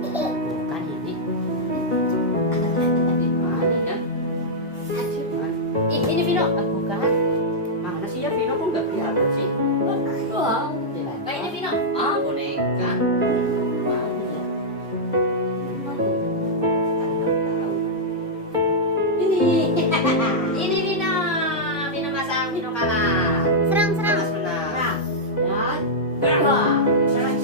Bukan ini. Mana kan? Ini Vino. Bukan. Mana sih ya Vino? Kok nggak kelihatan sih? Wow. Kayaknya Vino. Ah, boneka. Mana ya? Ini. Ini Vino. Vino masang, Vino kalah. Serang, serang. Atas menang. Ya. Wah. Serang.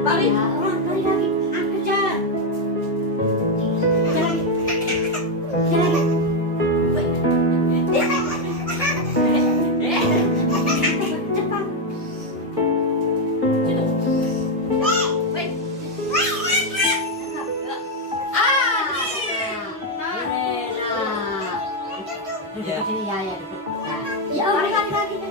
Tarik, tarik lagi, kejar. Kejar lagi. Kejar lagi. Cepat. Situ. Wait. Duduk sini ya, ya duduk. Ya, tarik lagi.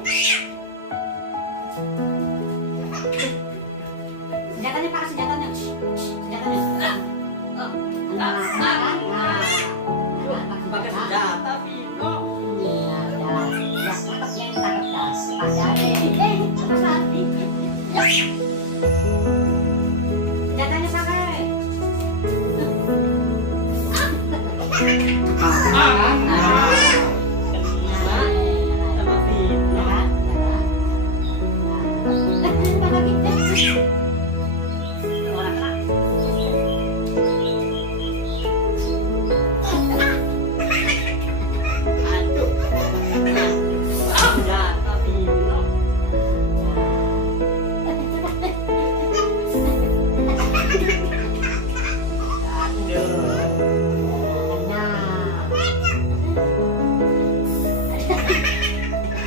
Senjatanya Pak, senjatanya. Pakai senjata, Vino. Iya, jalan. Ya, tetap yang ditangkap gas. Senjatanya pakai. Sama Vino. Orang kena. Aduh. Senjata Vino.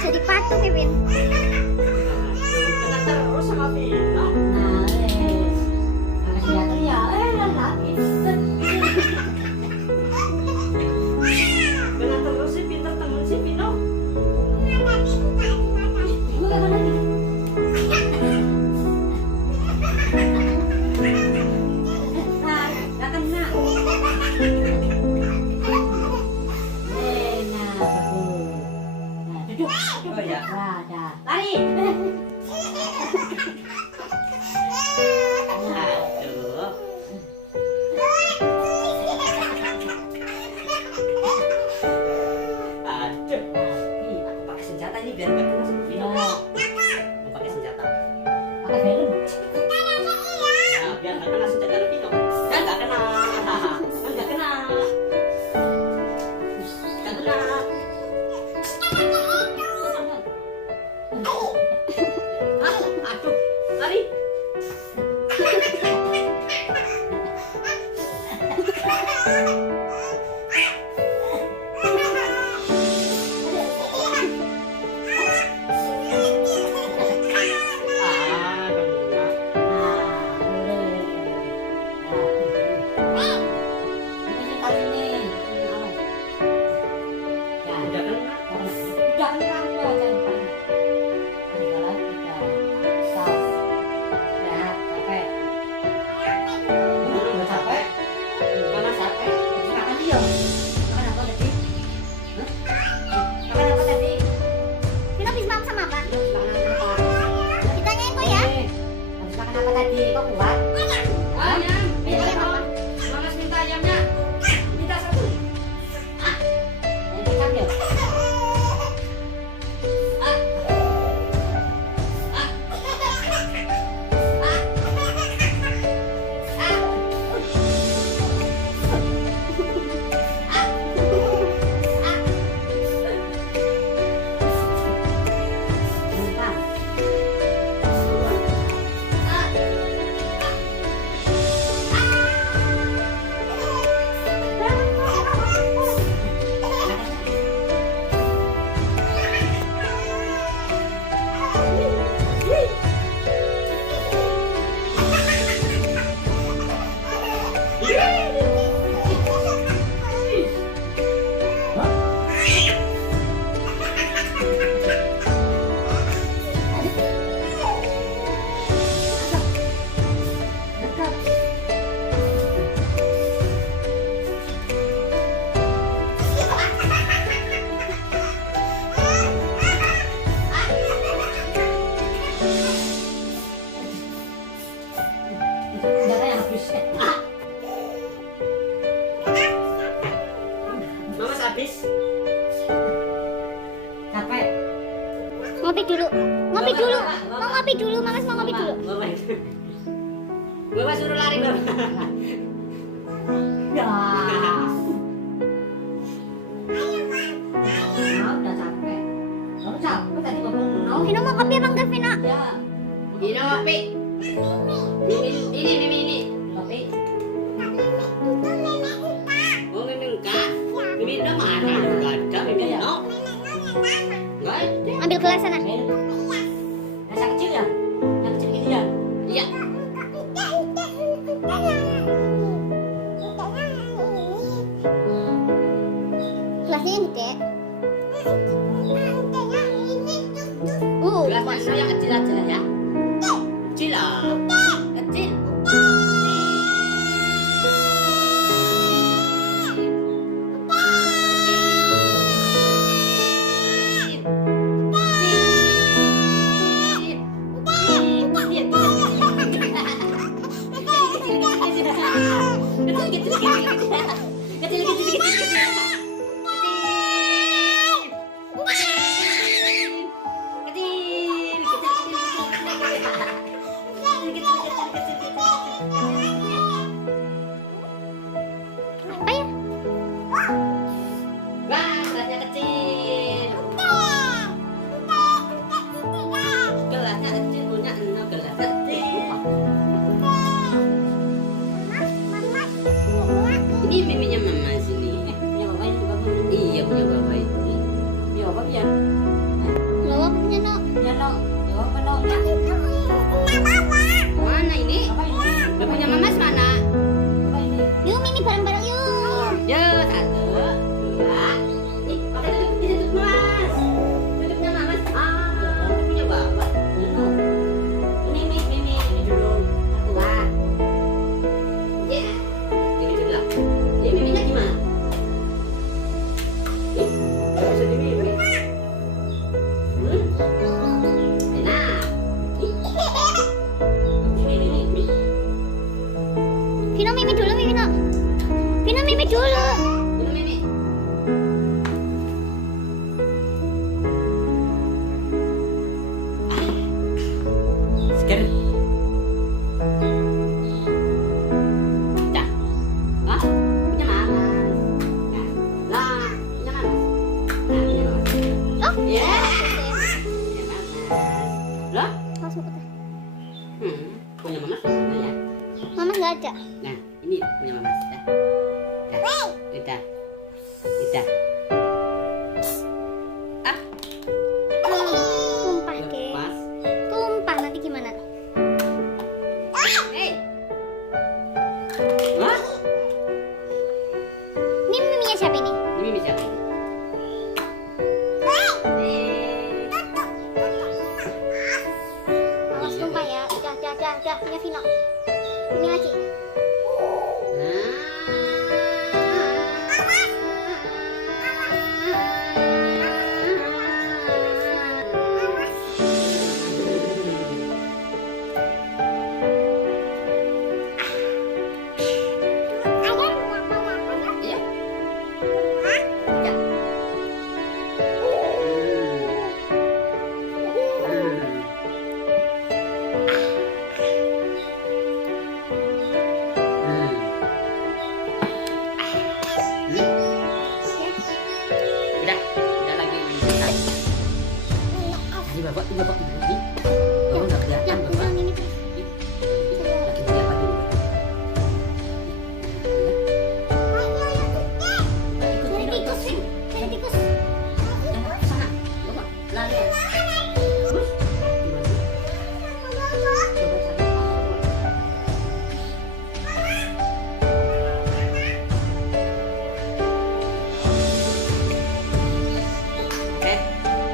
Jadi patung ya, Vin. Kena terus sama Vino. Senjata ya, lagi. Kena terus sih, pinter temen sih Vino. Oh ya. habis. Capek. Ngopi dulu. Ngopi dulu. Mau ngopi dulu, Mamas mau ngopi dulu. Bapak suruh lari, Bapak. Ya. Udah capek. Kamu capek tadi ngomong. Vino mau kopi apa enggak, Vino? Ya. Ini kopi. Ini. Kopi. Oh, Mimin enggak. Mimin udah mana? Enggak ada Mimin. No. Enggak ada. Ambil gelas sana. Yang kecil ya? Yang kecil gini ya? Iya. Gelasnya yang gede. Gelasnya yang kecil aja ya. Kecil lah. Kecil. Apa ya? Wah, gelasnya kecil. Gelasnya kecil punya gelas kecil. Ini miminya mama sini. Punya bapak ini bapak. Iya punya bapak itu. Punya bapak ya. Bawa punya no. Ya no. Ya bapak no. Mana ini? Bapak ini. Udah punya mama mana? Bapak ini. Yuk Mimi bareng-bareng yuk. Ya satu, dua. Nih pakai tutup mas. Tutupnya mama. Ah, itu punya bapak. Ini dulu. Satu lah. Ya. Ini dulu lah. Ini miminya gimana? Ih, nggak bisa di mimi. Enak. Ih. Ini. Vino Mimi dulu Mimi no. Vino Mimi dulu. Dulu mimi. Sekarang. Dah. Hah? Punya mama. Nah, lah, punya mama. Nah, punya mama. Oh. Ya. Punya mama. Lah? Mas mau putih. Punya mama mana ya? Mama nggak ada. Nah, ini punya mama sudah. Udah. Udah. Ah, Tumpah ke. lepas. Tumpah nanti gimana? Hei. Hah? Ini Miminya siapa ini? Ini mimi siapa ini? Awas tumpah ya. Udah. Punya Vino. Ini lagi. Iya. Ya. Udah lagi makan. Tadi bapak lagi. Bapak nggak kelihatan bapak. Ini. Lagi beli apa dulu? Dari tikus, Vin. Dari tikus. Sana, bapak lari. Terus? Coba cari.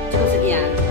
Cukup sekian.